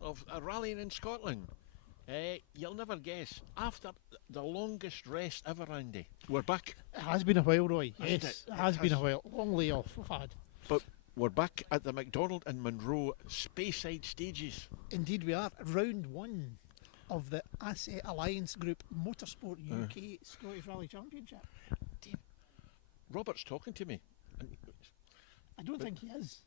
of rallying in Scotland. You'll never guess. After the longest rest ever, Andy, we're back. It has been a while, Roy. Hasn't Yes, it? it has been a while. Long layoff we've had. But we're back at the McDonald in Munro Speyside stages. Indeed we are. Round one of the Asset Alliance Group Motorsport UK Scottish Rally Championship. Robert's talking to me. I don't think he is.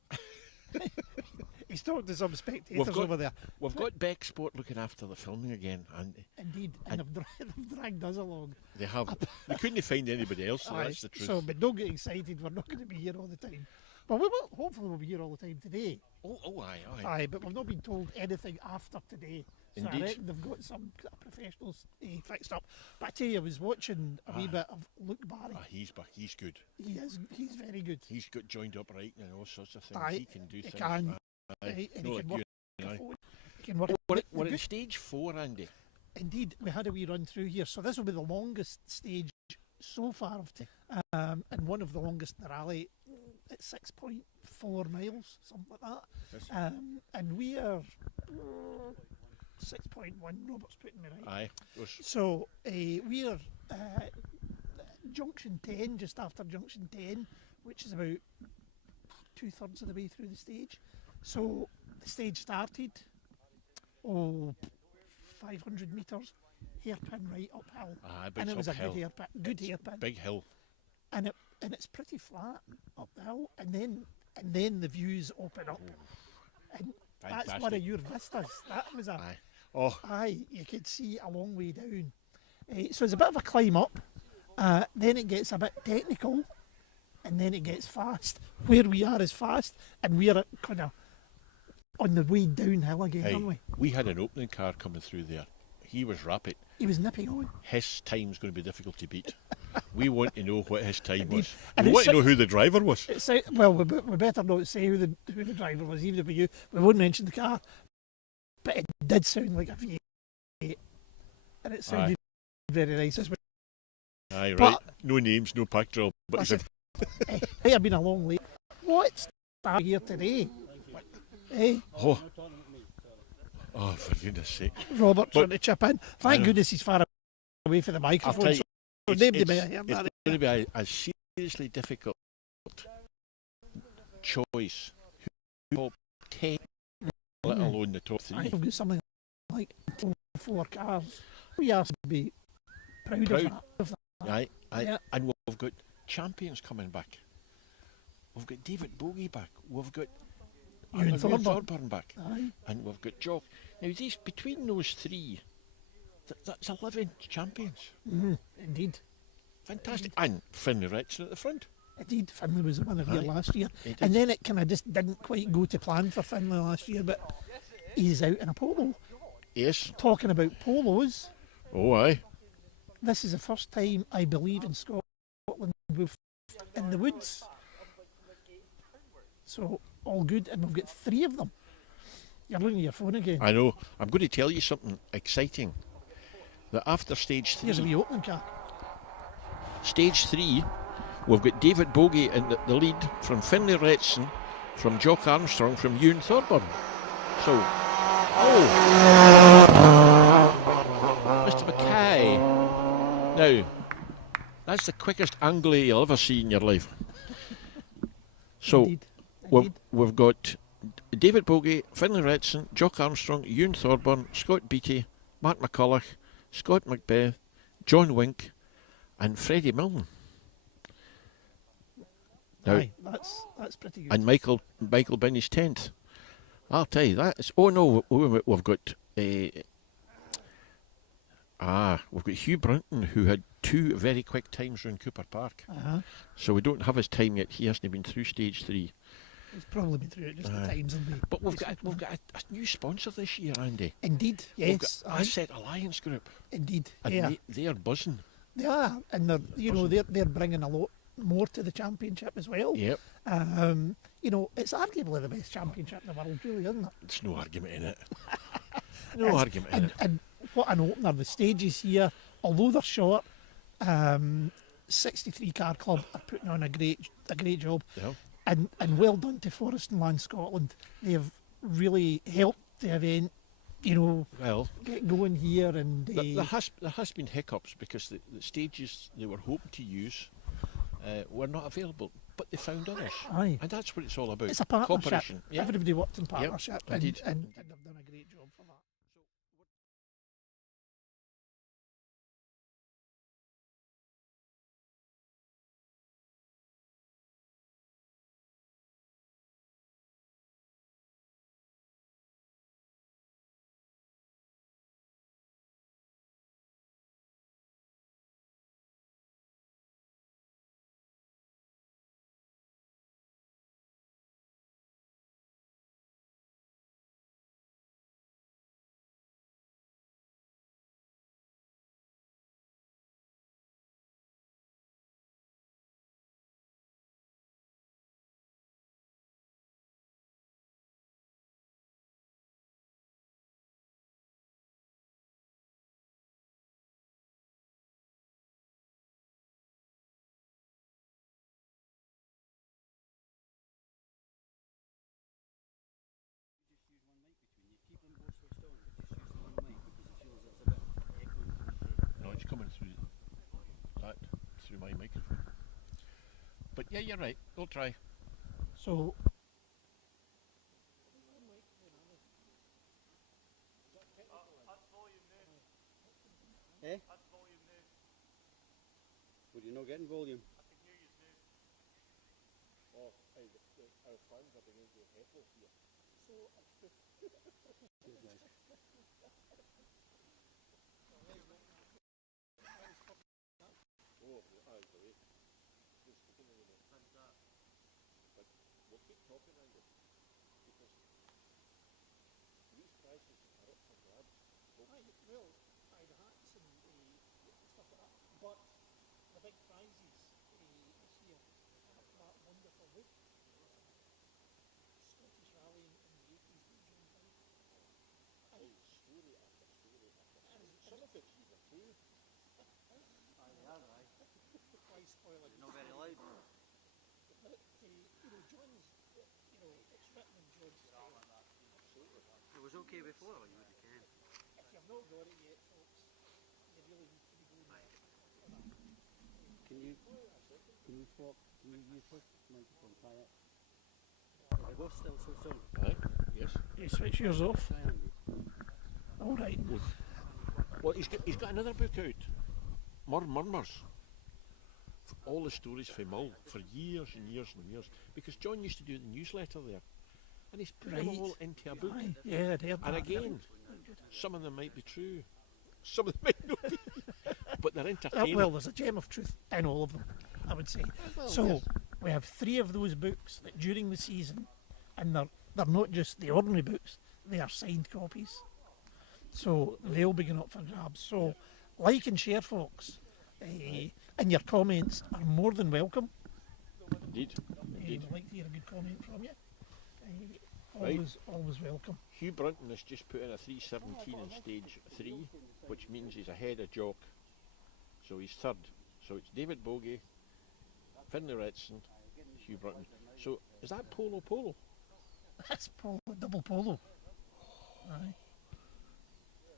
He's talking to some spectators over there. We've got Beck Sport looking after the filming again, and Indeed, and they've dragged us along. they have. They couldn't find anybody else, so that's the truth. So, but don't get excited, we're not going to be here all the time. Well, we will, hopefully we'll be here all the time today. Aye. Aye, but we've not been told anything after today. So Indeed. I reckon they've got some professionals fixed up. But I tell you, I was watching a wee bit of Luke Barry. He's back. He's good. He's very good. He's got joined up right and all sorts of things. Aye, He can do he things. can. Aye. And No, he like can work you, a aye. phone. He can work. We're in stage 4, Andy. Indeed, we had a wee run through here. So this will be the longest stage so far of and one of the longest in the rally at 6.4 miles, something like that. Yes. And we are 6.1. Robert's putting me right. Aye. So we are junction 10, just after junction 10, which is about 2/3 of the way through the stage. So the stage started 500 metres, hairpin right uphill. Aye, but And it it's was a uphill. good hairpin. Big hill. And it's pretty flat up the hill, and then the views open up. And that's one Fantastic. of your vistas. That was a Aye. Oh, aye, you could see a long way down. So it's a bit of a climb up, then it gets a bit technical, and then it gets fast. Where we are is fast, and we're kind of on the way downhill again, aren't we? we had an opening car coming through there. He was rapid. He was nipping on. His time's going to be difficult to beat. We want to know what his time Indeed. was. And We it's want to su- know who the driver was. Well, we better not say who the driver was, even if we won't mention the car. But it did sound like a V8, and it sounded very nice. Aye, right. But- No names, no pack drill. But Listen, it might have been a long way. What's here today? for goodness sake. Robert But- trying to chip in. I Thank know. goodness he's far away from the I'll microphone. tell So you, nobody may have heard it's that. going to be a seriously difficult choice. Who top 10, let alone the top 3. I've got something like 4 cars. We are to be proud of that. Aye. Yeah. And we've got champions coming back. We've got David Bogie back. We've got Ewan Thorburn. Thorburn back. Aye. And we've got Jock. Now, between those 3, that's 11 champions. Indeed. Fantastic. And Finlay Retson at the front. Indeed, Finlay was the winner here Aye. last year. He did. And then it kind of just didn't quite go to plan for Finlay last year, but he's out in a polo. Yes. Talking about polos, Oh, aye. this is the first time, I believe, in Scotland we've in the woods. So, all good, and we've got 3 of them. You're looking at your phone again. I know. I'm going to tell you something exciting. That after stage 3, Here's a wee opening car. Stage 3, we've got David Bogie in the lead from Finlay Retson, from Jock Armstrong, from Ewan Thorburn. So, Mr. Mackay. Now, that's the quickest angle you'll ever see in your life. So, Indeed. we've got David Bogie, Finlay Retson, Jock Armstrong, Ewan Thorburn, Scott Beattie, Mark McCulloch, Scott Macbeth, John Wink, and Freddie Milne. Now, Aye, that's pretty good. and Michael Binney's 10th. I'll tell you that. Oh no, we've got we've got Hugh Brunton, who had 2 very quick times round Cooper Park. So we don't have his time yet. He hasn't been through stage 3. It's probably been through it, just the times will be. But we've got a new sponsor this year, Andy. Indeed, We've yes. got Asset Alliance Group, Indeed, and yeah. they are buzzing. They are, and they're bringing a lot more to the championship as well. Yep. It's arguably the best championship in the world, really, isn't it? There's no argument in it. No argument in it. And what an opener! The stages here, although they're short, 63 Car Club are putting on a great job. Yeah. And well done to Forest and Land Scotland. They have really helped the event Well, get going here, and there has been hiccups because the stages they were hoping to use were not available, but they found others. Aye. And that's what it's all about. It's a partnership. Cooperation. Yeah. Everybody worked in partnership, indeed. and they've done a great job for that. No, it's coming through my microphone. But yeah, you're right. We'll try. So. Eh? Would you not getting volume? Oh, our fans have been into a headphone here. But we'll keep talking, Andy, because these prices are up for grabs. The hats and stuff like that. But the big prizes this year are that wonderful book, Scottish Rally in the 80s by John White. Story after story after story. Some of it's even true. Why spoil it? Not very loud. But John's, it's written in John's style. It was okay before, or you would have can. If you've not got it yet, folks, you really need to be going there. Can you use this microphone? Try it. Is the boss still so strong? Right? Yes. You switch yours off. Try Andy. All right. Well, he's got another book out, Murmurs. All the stories from Mull for years and years and years. Because John used to do the newsletter there, and he's put them all into a book. Aye. Yeah, And again, some of them might be true, some of them might not be, but they're entertaining. well, there's a gem of truth in all of them, I would say. Well, So yes. we have 3 of those books that during the season, and they're not just the ordinary books; they are signed copies. So they'll be going up for grabs. So like and share, folks, and your comments are more than welcome. Indeed. I'd like to hear a good comment from you. Right. Always welcome. Hugh Brunton has just put in a 3:17 in stage 3, which means he's ahead of Jock. So he's third. So it's David Bogie, Finlay Retson, Hugh Brunton. So is that polo? That's double polo. Aye.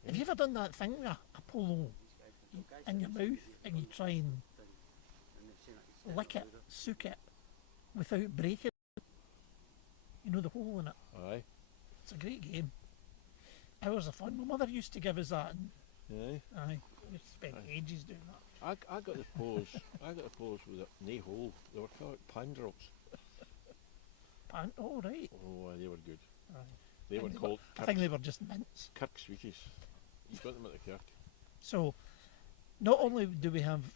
Have you ever done that thing with a polo in your mouth and you try and lick it, soak it, without breaking it? You know the hole in it. Aye. It's a great game. Hours of fun. My mother used to give us that. And Aye. we used to spend ages doing that. I got the polos. I got the polos with no hole. They were called pan drops. Oh, right. Oh, they were good. Aye. They were called I think they were just mints. Kirk Sweeties. You got them at the Kirk. So, not only do we have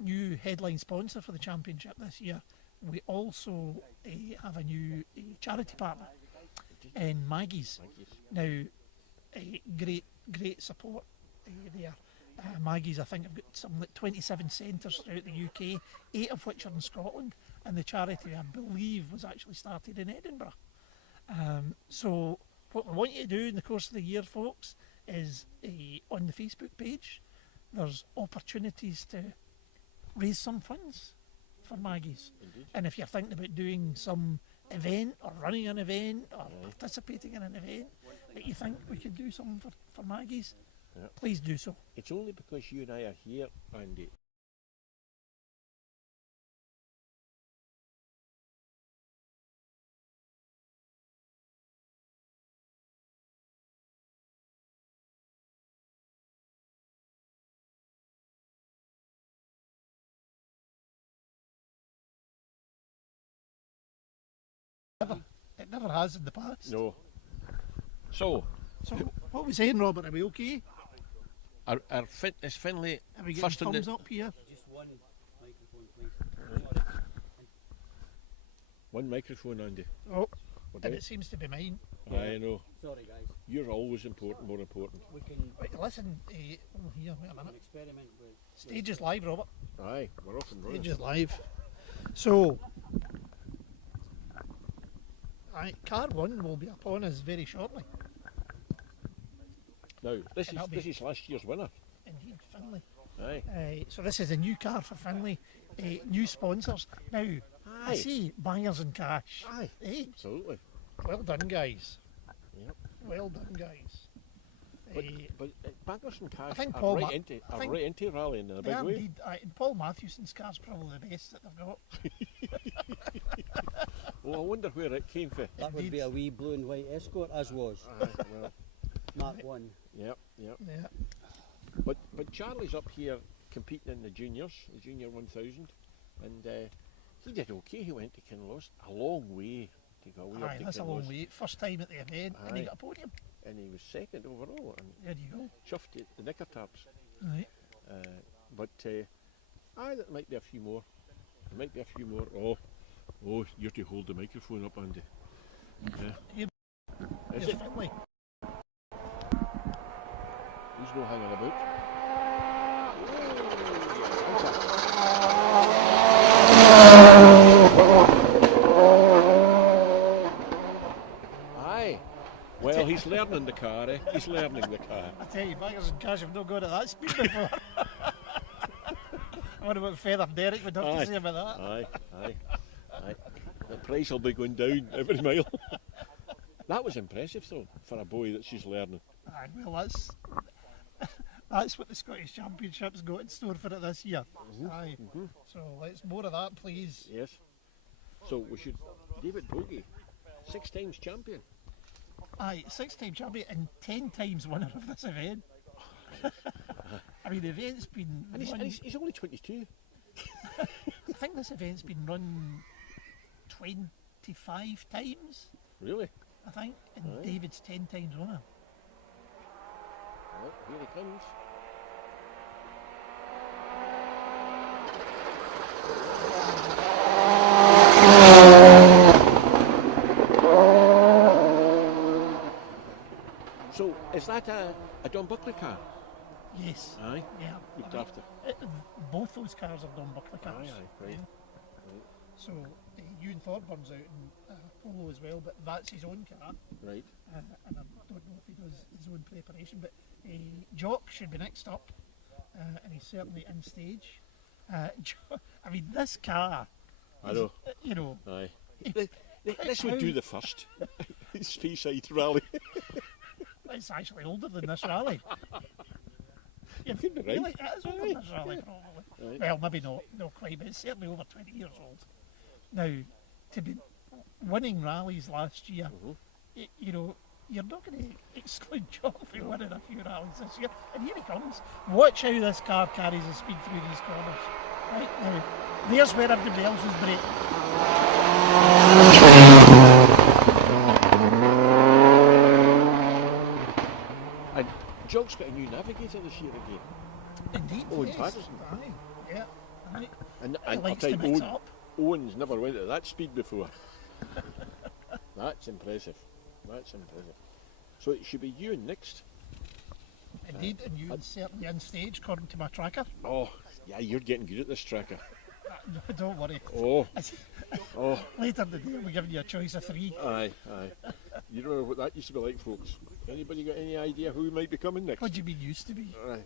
new headline sponsor for the championship this year, we also have a new charity partner in Maggie's. Now, great support there. Maggie's, I think, have got something like 27 centres throughout the UK, 8 of which are in Scotland, and the charity, I believe, was actually started in Edinburgh. So, what we want you to do in the course of the year, folks, is on the Facebook page, there's opportunities to raise some funds for Maggie's. Indeed. And if you're thinking about doing some event or running an event or participating in an event that you think we could do something for Maggie's, please do so. It's only because you and I are here, Andy. It never has in the past. No. So what are we saying, Robert? Are we okay? our fitness Finlay Are we getting first in thumbs the up here? Just one microphone, please. one microphone, Andy. Oh, We're and down. it seems to be mine. I know. Sorry, guys. You're always important, more important. We can Right, listen, here, wait a minute. experiment with. Stage is live, Robert. Aye, we're off and running. Stage is live. So, car 1 will be upon us very shortly. Now, this And that'll be- is last year's winner. Indeed, Finlay. Aye. So this is a new car for Finlay. New sponsors. Now, I Aye. see bangers in cash. Aye. Hey, Absolutely. well done, guys. Yep. Well done, guys. But Bangers and Cash think are Paul right Ma- into I are think- right into rallying in a big Yeah, way. indeed. And Paul Matthewson's car's probably the best that they've got. Oh, I wonder where it came from. That would be a wee blue and white Escort, as was. Aye, well, Mark 1. yep. Yeah. But Charlie's up here competing in the juniors, the junior 1000, and he did okay. He went to Kinloss, a long way to go away up Aye, to that's a long Kinloss, way. First time at the event, and he Aye. got a podium. and he was second overall, and There you go. chuffed at the knicker tarts. Right. But aye, there might be a few more. There might be a few more. Oh, you're to hold the microphone up, Andy. Here- Is Here's it? Finlay. He's no hanging about. Aye. Well, he's learning the car, eh? He's learning the car. I tell you, bangers and cash have not gone at that speed before. I wonder what Feather Derek would have Aye. to say about that. Aye. The price will be going down every mile. That was impressive, though, for a boy that she's learning. Aye, well, that's what the Scottish Championship's got in store for it this year. Aye. So let's more of that, please. Yes. So we should. David Bogie, 6 times champion. Aye, 6-time champion and 10 times winner of this event. I mean, the event's been And run, he's only 22. I think this event's been run 25 times, Really? I think, and Aye. David's 10 times winner. Well, here he comes. So, is that a Don Buckley car? Yes. Aye. Yeah. Looked I mean, after. both those cars are Don Buckley cars. Aye, right. So Ewan Thorburns out in polo as well, but that's his own car, Right. and I don't know if he does his own preparation. But Jock should be next up, and he's certainly in stage. I mean, this car. I know. You know, Aye. This would do the first Speyside rally. it's actually older than this rally. Yeah, could be right. really, it is older than this rally, probably. Right. Well, maybe not quite, but it's certainly over 20 years old. Now, to be winning rallies last year, you know, you're not going to exclude Jock from winning a few rallies this year. And here he comes. Watch how this car carries the speed through these corners. Right now, there's where everybody else is braking. And Jock's got a new navigator this year again. Indeed, Owen yes. Patterson. Aye, yeah. Aye. And He I'll likes tell to you, mix it up. Owen's never went at that speed before. That's impressive. That's impressive. So it should be you next. Indeed, and you're certainly in stage according to my tracker. Oh, yeah, you're getting good at this tracker. Don't worry. Oh, oh, Later in the day, we're giving you a choice of 3. aye. You don't know what that used to be like, folks. Anybody got any idea who might be coming next? What do you mean used to be? Aye.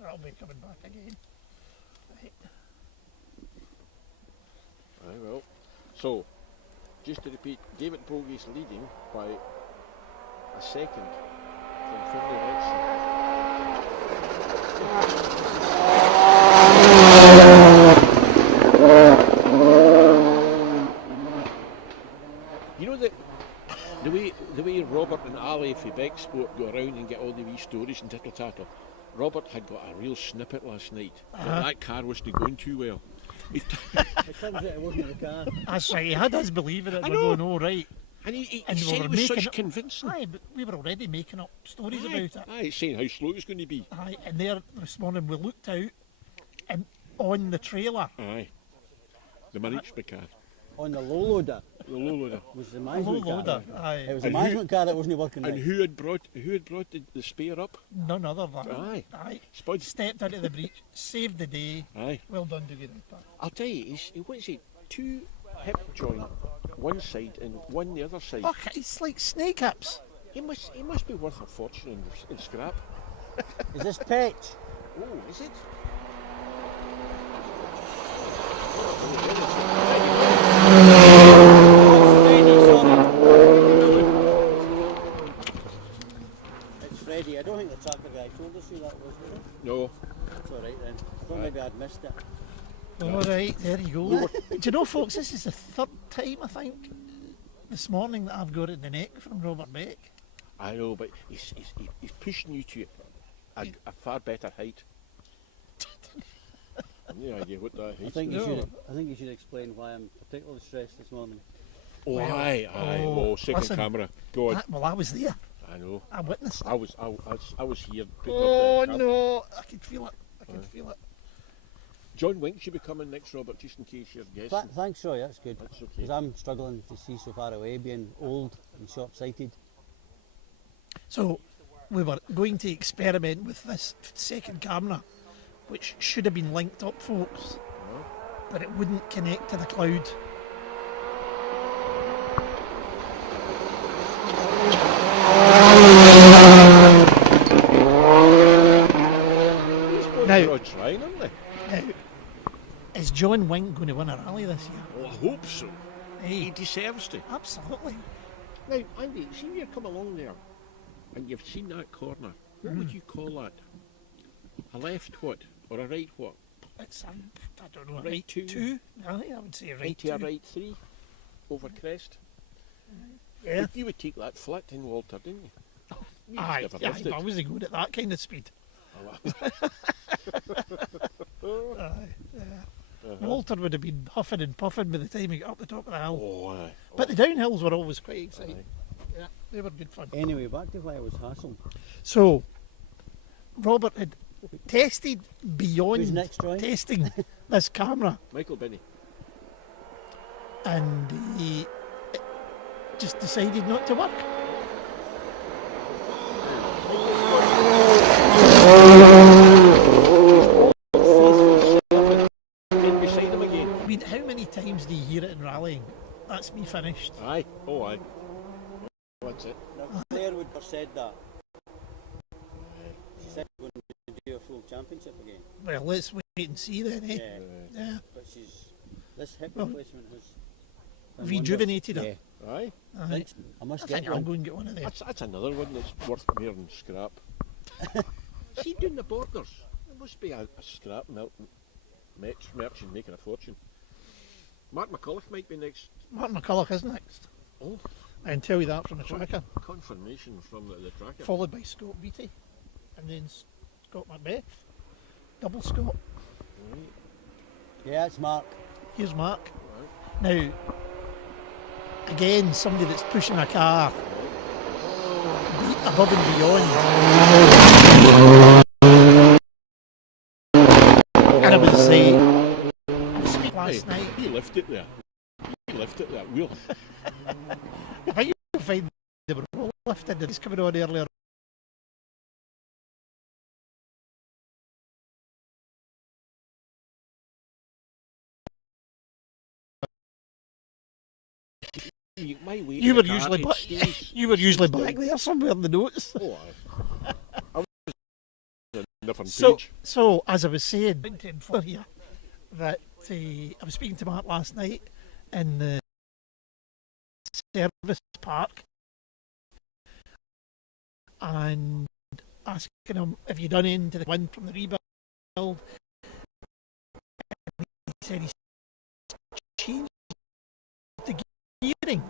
That'll be coming back again. Right. Aye, well. So, just to repeat, David Bogey's leading by a second from Finlay You know that the way Robert and Ali for Beck Sport go around and get all the wee stories and tittle tattle. Robert had got a real snippet last night. That car wasn't going too well. It turns out it wasn't the car. That's right, he had us believing it. I We're know. going, oh, right. And he And we said were it was such making convincing. Aye, but we were already making up stories about it. Aye, saying how slow it was going to be. Aye, and there this morning we looked out and on the trailer, Aye. The Marichma car. On the low loader The low loader. was the a low management car. loader, It aye, was the And who- management car that wasn't working And right. who had brought the spare up? none other than Aye. Spud. stepped into the breach, saved the day. Aye. Well done, Dougie. I'll tell you, what is it? 2 hip joint, one side and one the other side. Fuck, it's like snake hips. He must be worth a fortune in scrap. Is this Petch? Oh, is it? It's Freddie. I don't think the tracker guy told us who that was. Did he? No. It's all right then. I thought maybe I'd missed it. All right, there you go. Do you know, folks, this is the third time, I think, this morning that I've got it in the neck from Robert Beck. I know, but he's pushing you to a far better height. I've no idea what that I height think is. you should explain why I'm particularly stressed this morning. Oh, Well, aye. oh, Oh, second listen. camera. Go on. Well, I was there. I know. I witnessed it. I was here. putting Oh, up the camera. no. I could feel it. I could feel it. John Wink should be coming next, Robert, just in case you're guessing. Thanks, Roy. That's good. That's okay. Because I'm struggling to see so far away, being old and short-sighted. So, we were going to experiment with this second camera, which should have been linked up, folks, but it wouldn't connect to the cloud. Now- They're all trying, aren't they? Now, is John Wink going to win a rally this year? Oh, I hope so. He Hey, deserves to. absolutely. Now, Andy, see you come along there, and you've seen that corner. What would you call that? A left what? Or a right what? It's, I don't know, Right two. two? Aye, I would say right Right to a two. right 3? Over crest? Yeah. You would take that flat in, Walter, didn't you? You just Aye, never aye, lived it. I wasn't good at that kind of speed. Aye, yeah. Walter would have been huffing and puffing by the time he got up the top of the hill. Oh, aye. But the downhills were always quite exciting. Aye. Yeah, they were good fun. Anyway, back to why I was hassled. So, Robert had tested Who's beyond next, Roy? testing this camera, Michael Binney. and he just decided not to work. Get beside him again. I mean, how many times do you hear it in rallying? That's me finished. Aye. Oh, aye. That's it. Now, Claire would have said that. She said we're going to do a full championship again. Well, let's wait and see then, eh? Yeah, Yeah. but this hip Well, replacement has done rejuvenated wonders. Aye. Aye. Yeah, thanks. I must I get think I'll one. go and get one of them. That's another one that's worth more than scrap. See, doing the borders, there must be a scrap merchant making a fortune. Mark McCulloch might be next. Martin McCulloch is next. Oh, I can tell you that from the tracker. confirmation from the tracker. Followed by Scott Beattie. And then Scott Macbeth. Double Scott. Right. Yeah, it's Mark. Here's Mark. Now, again, somebody that's pushing a car above and beyond. And I was speaking last Hey, night. he left it there. He left it there. Wheel. I think you'll find they were all lifted. He's coming on earlier. You were usually you were usually back there somewhere in the notes. Oh, aye. I was on a different So, page. so as I was saying for you, that I was speaking to Mark last night, and service park and asking him if you done anything to the wind from the rebuild. And he said he's changed the gearing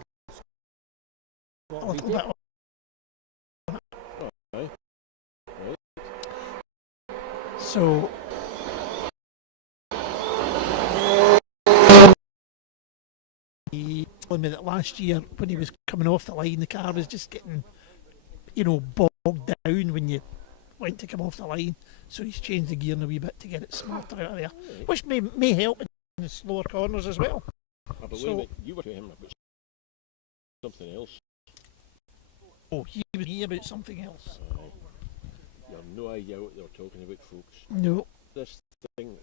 a little bit. Right. So he told me that last year when he was coming off the line, the car was just getting, bogged down when you went to come off the line. So he's changed the gearing a wee bit to get it smarter out of there, which may help in the slower corners as well. But wait a minute, you were to him about something else. Oh, he was me about something else. You have no idea what they're talking about, folks. No. This thing,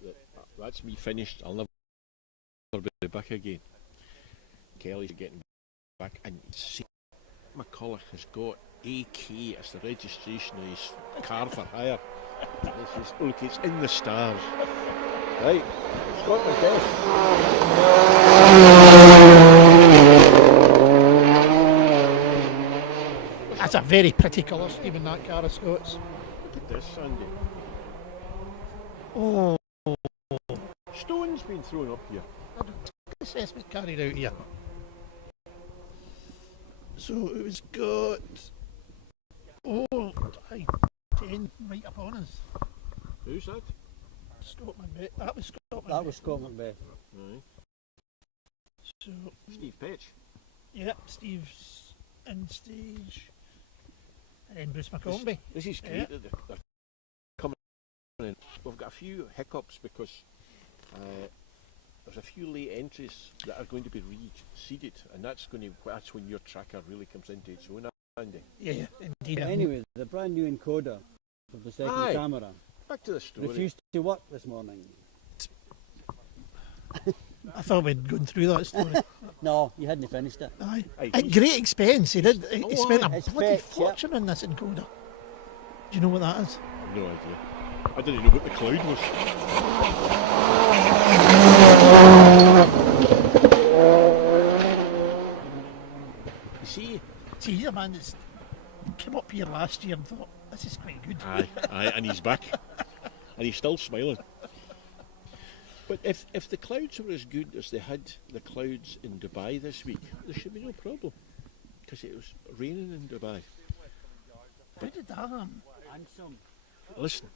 that's me finished. I'll never be back again. Kelly's getting back, and see, McCulloch has got AK as the registration of his car for hire. Look, it's in the stars. Right, Scotland Best. That's a very pretty colour, Stephen, that car of Scots. Look at this, Andy. Oh. Stones been thrown up here. Assessment carried out here. So it was got 10 right upon us. Who's that? Scott Macbeth. That was Scott Macbeth. That was Scott Macbeth. Right. So Steve Petch. yep, Steve's in stage. And then Bruce McCombie. This is great that they're coming in. We've got a few hiccups because there's a few late entries that are going to be reseeded, and that's when your tracker really comes into its own, Andy. Yeah, indeed. Anyway, the brand new encoder of the second Aye. camera Back to the story. refused to work this morning. I thought we'd gone through that story. No, you hadn't finished it. Aye. Aye, At great expense, he did. He Oh, spent a aye. It's bloody fetch, yep. fortune on this encoder. Do you know what that is? No idea. I didn't know what the cloud was. You see? See, he's a man that's came up here last year and thought, this is quite good. Aye, and he's back. And he's still smiling. But if the clouds were as good as they had the clouds in Dubai this week, there should be no problem. Because it was raining in Dubai. How did that happen? Handsome. Listen,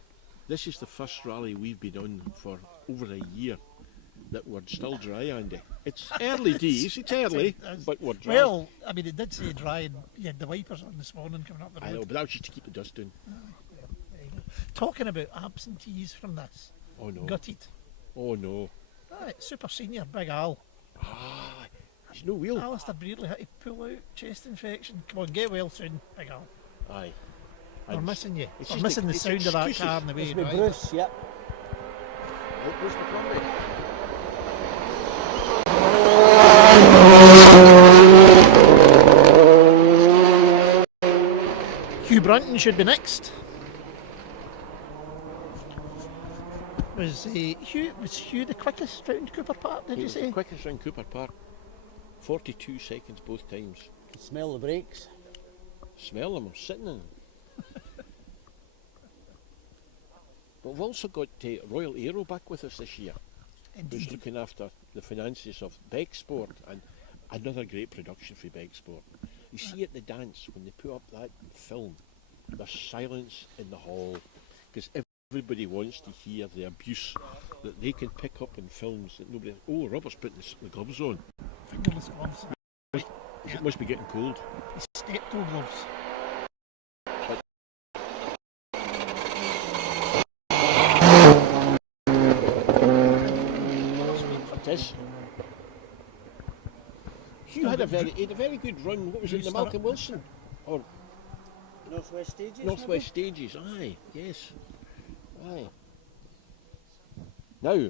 this is the first rally we've been on for over a year that we're still dry, Andy. It's early days, it's early, but we're dry. Well, I mean, it did say dry, and you had the wipers on this morning coming up the I road. know, but that was just to keep the dust down. There you go. Talking about absentees from this. Oh no. Gutted. Oh no. Right, super senior, Big Al. Ah, there's no wheel. Alistair Brearley had to pull out, chest infection. Come on, get well soon, Big Al. Aye. We're And missing you. it's We're just missing the it's sound of that excuses. car on the way, It's with right? Bruce, yep. Oh, Bruce McCombie. Hugh Brunton should be next. Was Hugh the quickest round Cooper Park, did He you was say? the quickest round Cooper Park. 42 seconds both times. Can smell the brakes. Smell them, I'm sitting in them. But we've also got Royal Aero back with us this year, who's Indeed. looking after the finances of Beg Sport, and another great production for Beg Sport. You see at the dance, when they put up that film, there's silence in the hall, because everybody wants to hear the abuse that they can pick up in films that nobody... Oh, Robert's putting the gloves on. Fingerless gloves. It must be getting cold. His step-toe gloves. It is. Hugh had a very good run. What was it, the Malcolm Wilson? Or Northwest Stages? Northwest Stages, aye, yes. Aye. Now,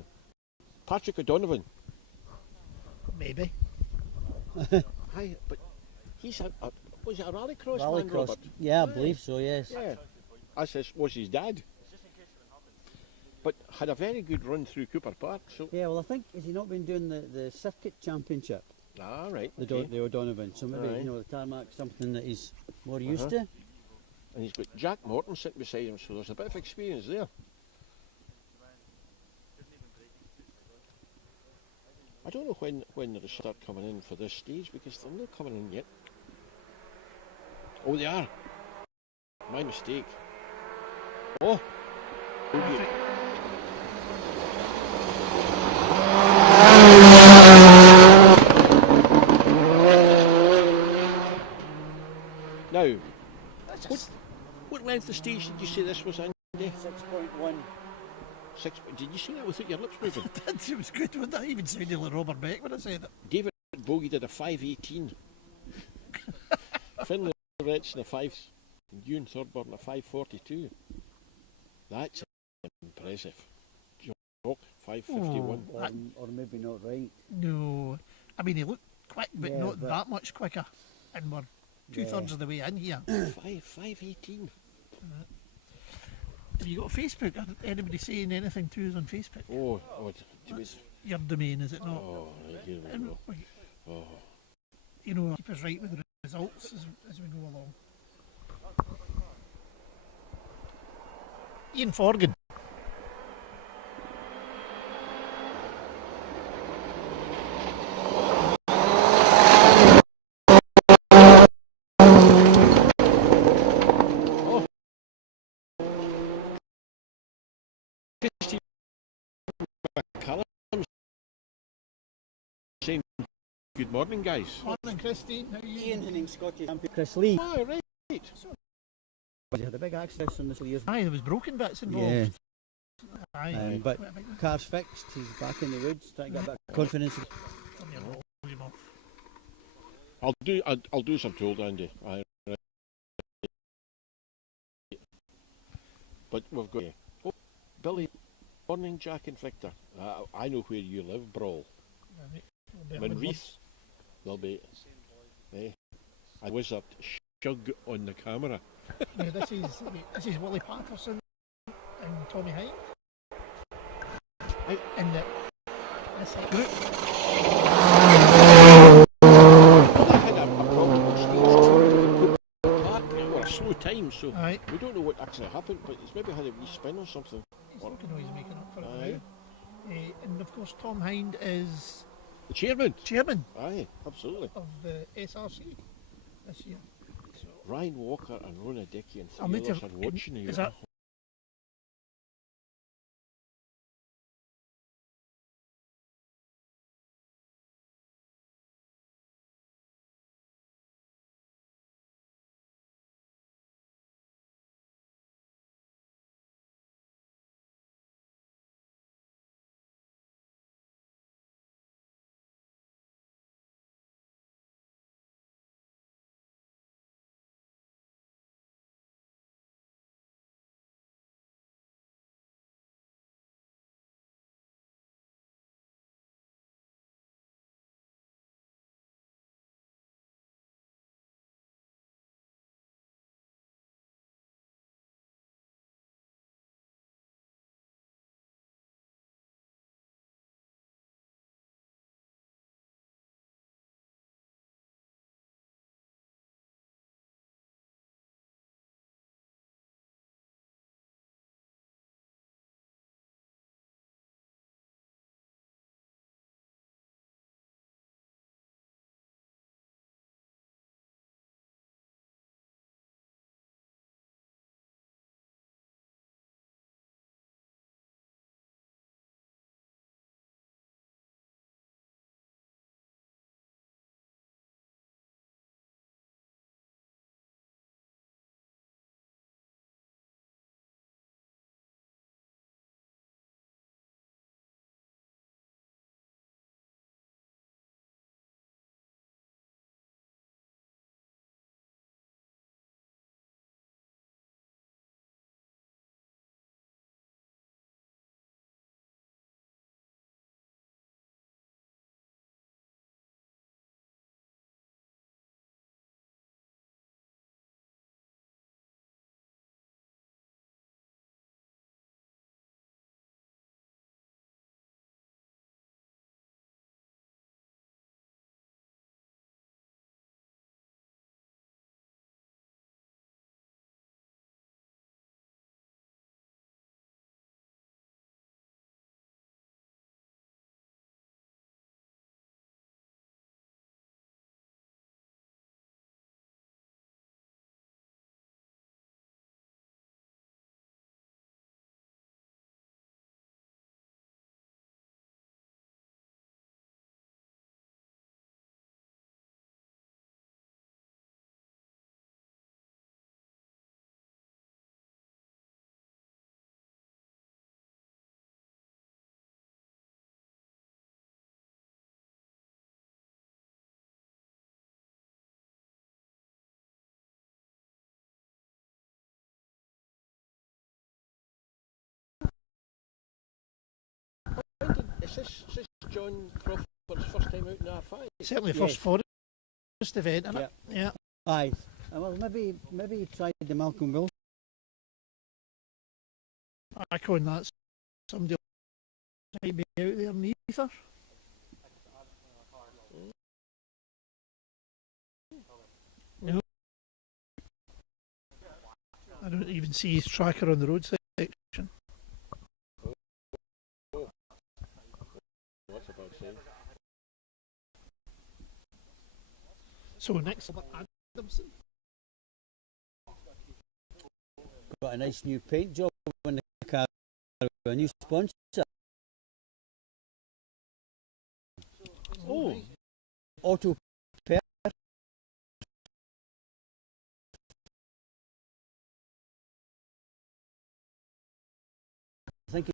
Patrick O'Donovan. Maybe. Aye, but he's was it a rallycross Rallycross. man, Robert? Yeah, I Aye. believe so, yes. Yeah. As was his dad. But had a very good run through Cooper Park, so... Yeah, well, I think, has he not been doing the circuit championship? Ah, right. The, Okay. the O'Donovan. So maybe, Aye. you know, the tarmac's something that he's more used to. And he's got Jack Morton sitting beside him, so there's a bit of experience there. I don't know when they start coming in for this stage, because they're not coming in yet. Oh, they are. My mistake. Oh. Okay. Now, what length of stage did you say this was, Andy? 6.1. Did you say that without your lips moving? It was good, wasn't it? I even sounded like Robert Beck when I said it. David Bogie did a 5:18. Finlay Retson a 5. And Ewan Thorburn a 5:42. That's impressive. Jock 5:51. Or maybe not right. No. I mean, he looked quick, but Yeah, not but- that much quicker. And we're two-thirds of the way in here. 5:18. Have you got Facebook? Are anybody saying anything to us on Facebook? Oh, it was. Your domain, is it not? Oh, right, here we And go. Oh. you know, keep us right with the results as we go along. Ian Forgan. Christine McCallum saying good morning, guys. Morning, Christine. How are you? Ian Hinning, Scottish champion. Chris Lee. Oh, right. He had a big accident on this year's. Aye, there was broken bits involved. Yeah. Aye, But quite a big one. car's fixed. He's back in the woods, trying to get back confidence. Turn your volume off. I'll do as I'm told, Andy. But we've got Billy. Morning, Jack and Victor. I know where you live, Brawl. Right, we'll be up in Manreath. There'll be. I was a shug on the camera. Now, this is Willie Patterson and Tommy Hyde. Right. In this group. I had a problem with stage park or a slow time, so Aye. we don't know what actually happened, but it's maybe had a wee spin or something. He's looking like he's making up for it Aye. now. And of course, Tom Hind is The chairman. chairman Aye, absolutely. of the SRC this year. So, Ryan Walker and Rona Dickey and I'll three need to- others are watching you. is that Is this John Crawford's first time out in R5? Certainly Yes. first forest event, isn't it? Yeah. Aye. Well, maybe he tried the Malcolm Wilson. I con that somebody might be out there in the ether. No. I don't even see his tracker on the road section. What's about saying? So next, Adamson. Got a nice new paint job on the car. A new sponsor. Oh, Auto Pair. I think